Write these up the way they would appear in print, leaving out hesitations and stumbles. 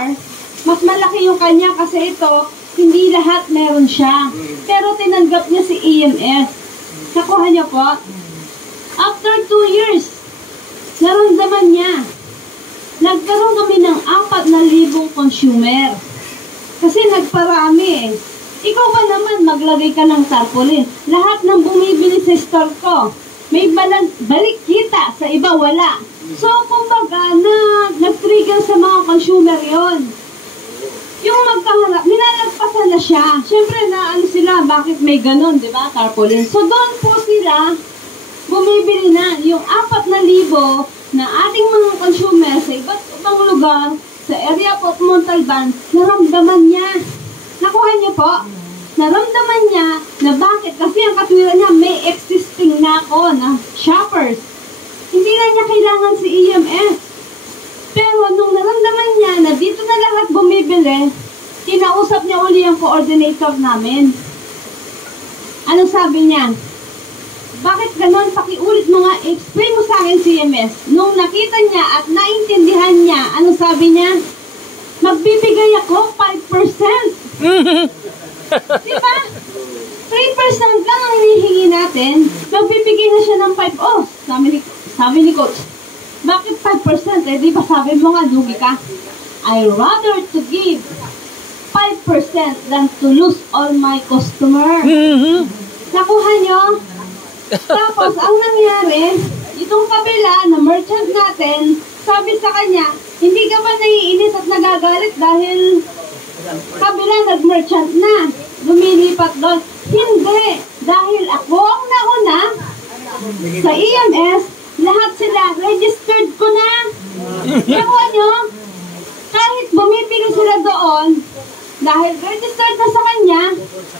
customer, mas malaki yung kanya kasi ito, hindi lahat meron siya. Pero tinanggap niya si EMS. Nakuha niya po. After 2 years, naramdaman niya. Nagkaroon kami ng 4,000 consumer. Kasi nagparami eh. Ikaw ba naman maglagay ka ng tarpaulin? Lahat ng bumibili sa store ko, may balik kita, sa iba wala. So, kumbaga, nag-trigger sa mga consumer yon. Yung magkaharap, nilalagpasan na siya. Siyempre, naano sila, bakit may ganon, di ba, tarpaulin? So, doon po sila, bumibili na yung 4,000 na ating mga consumer sa iba't ibang lugar, sa area po Montalban, naramdaman niya. Nakuha niyo po? Naramdaman niya na bakit? Kasi ang katwiran niya, may existing na ako na shoppers. Hindi na niya kailangan si EMS. Pero nung naramdaman niya na dito na lahat bumibili, kinausap niya uli ang coordinator namin. Ano sabi niya? Bakit ganon? Pakiulit mo nga, explain mo sa akin si EMS. Nung nakita niya at naintindihan niya, ano sabi niya? Magbibigay ako 5%. Diba? 3% lang ang hinihingi natin. Magbibigay na siya ng 5%. Oh, sabi ni Coach, bakit 5%? Eh, di ba sabi mo nga, lugi ka? I rather to give 5% than to lose all my customer. Nakuha nyo? Tapos, ang nangyari, itong kabila na merchant natin, sabi sa kanya, hindi ka ba naiinit at nagagalit dahil kabila nag-merchant na, lumilipat doon? Hindi, dahil ako ang nauna sa EMS, lahat sila, registered ko na. Nakuha nyo? Kahit bumibili sila doon, dahil registered na sa kanya,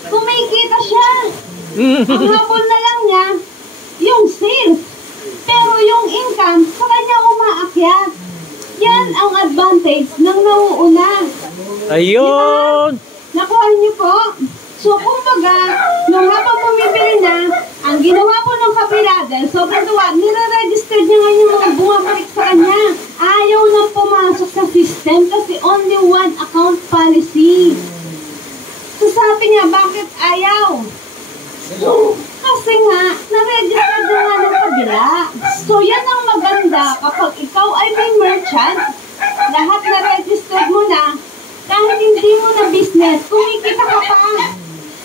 kumikita siya. Ang habol na lang niya, yung sales. Pero yung income, sa kanya umaakyat. Yan ang advantage ng nauuna. Ayun! Diba? Nakuha niyo po? So, kumbaga, nung habang bumibili na, ang ginawa po ng kabila, dahil sobrang tuwa, nire-register niya ngayon yung mga bumabalik sa kanya. Ayaw nang pumasok sa system kasi only one account policy. So, sabi niya, bakit ayaw? Kasi nga, na-register na nga ng kabila. So, yan ang maganda kapag ikaw ay may merchant, lahat na-register mo na, kahit hindi mo na business, kumikita ka pa.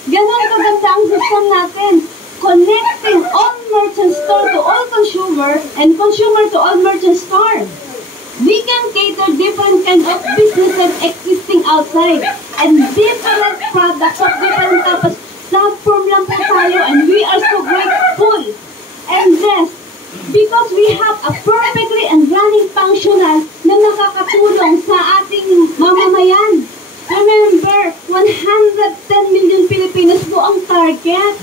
Ganon kaganda ang system natin. Connecting all merchant store to all consumer and consumer to all merchant store. We can cater different kind of businesses existing outside and different products of different types. Platform lang po tayo and we are so grateful and blessed because we have a perfectly and running functional na nakakatulong sa ating mamamayan. Remember, 110 million Filipinos po ang target.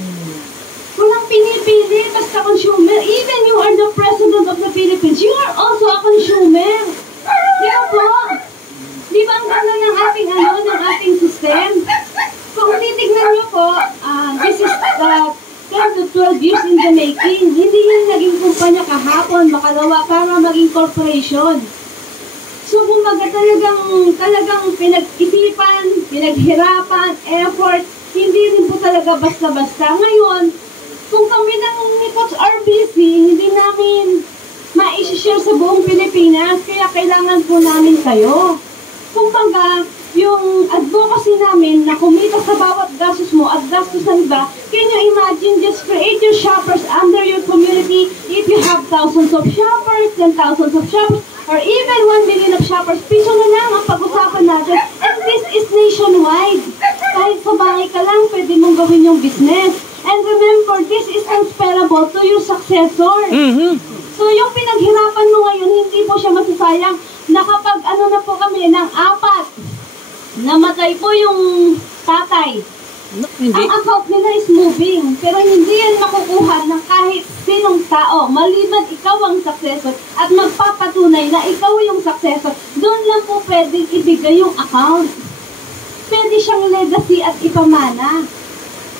Walang pinipili, basta consumer. Even you are the president of the Philippines, you are also a consumer. Di ba po? Di ba ang ganda ng ating ng ating system? Kung titignan niyo po, this is 10 to 12 years in the making. Hindi yan naging kumpanya kahapon, makalawa para maging corporation. So, kumbaga talagang pinag-isipan, pinaghirapan, effort, hindi rin po talaga basta-basta. Ngayon, kung kami ni Coach RBC, hindi namin ma-share sa buong Pilipinas, kaya kailangan po namin kayo. Kumbaga, yung advocacy namin na kumita sa bawat gastos mo at gastos ng iba, can you imagine, just create your shoppers under your community. If you have thousands of shoppers, 10,000 of shoppers, or even 1 million of shoppers, piso na lang ang pag-usapan natin. And this is nationwide. Kahit sa bahay ka lang, pwede mong gawin yung business. And remember, this is transferable to your successor. So yung pinaghirapan mo ngayon, hindi po siya masasayang. Nakapag na po kami ng 4, namatay po yung tatay. Ang account nila is moving, pero hindi yan makukuha ng kahit sinong tao. Maliban ikaw ang successor at magpapatunay na ikaw yung successor, doon lang po pwedeng ibigay yung account. Pwede siyang legacy at ipamana.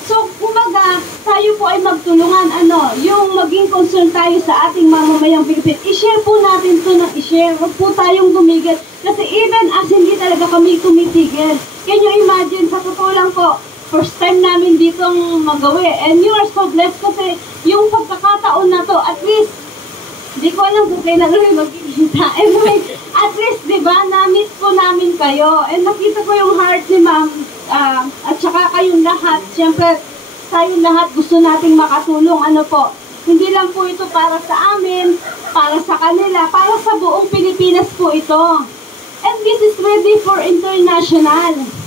So, kumbaga, tayo po ay magtulungan, yung maging concern tayo sa ating mamamayang Pilipino. I-share po natin to ng i-share. Huwag po tayong tumigil. Kasi even as hindi talaga kami tumitigil. Can you imagine, sa totoo lang po, first time namin ditong magawi. And you are so blessed kasi yung pagkakataon na to, at least, di ko alam kung kailan kami magkikita. Anyway, at least, di ba, na-meet po namin kayo. And nakita ko yung heart ni ma'am, at saka kayong lahat. Siyempre, tayong lahat gusto nating makatulong. Hindi lang po ito para sa amin, para sa kanila, para sa buong Pilipinas po ito. And this is ready for international.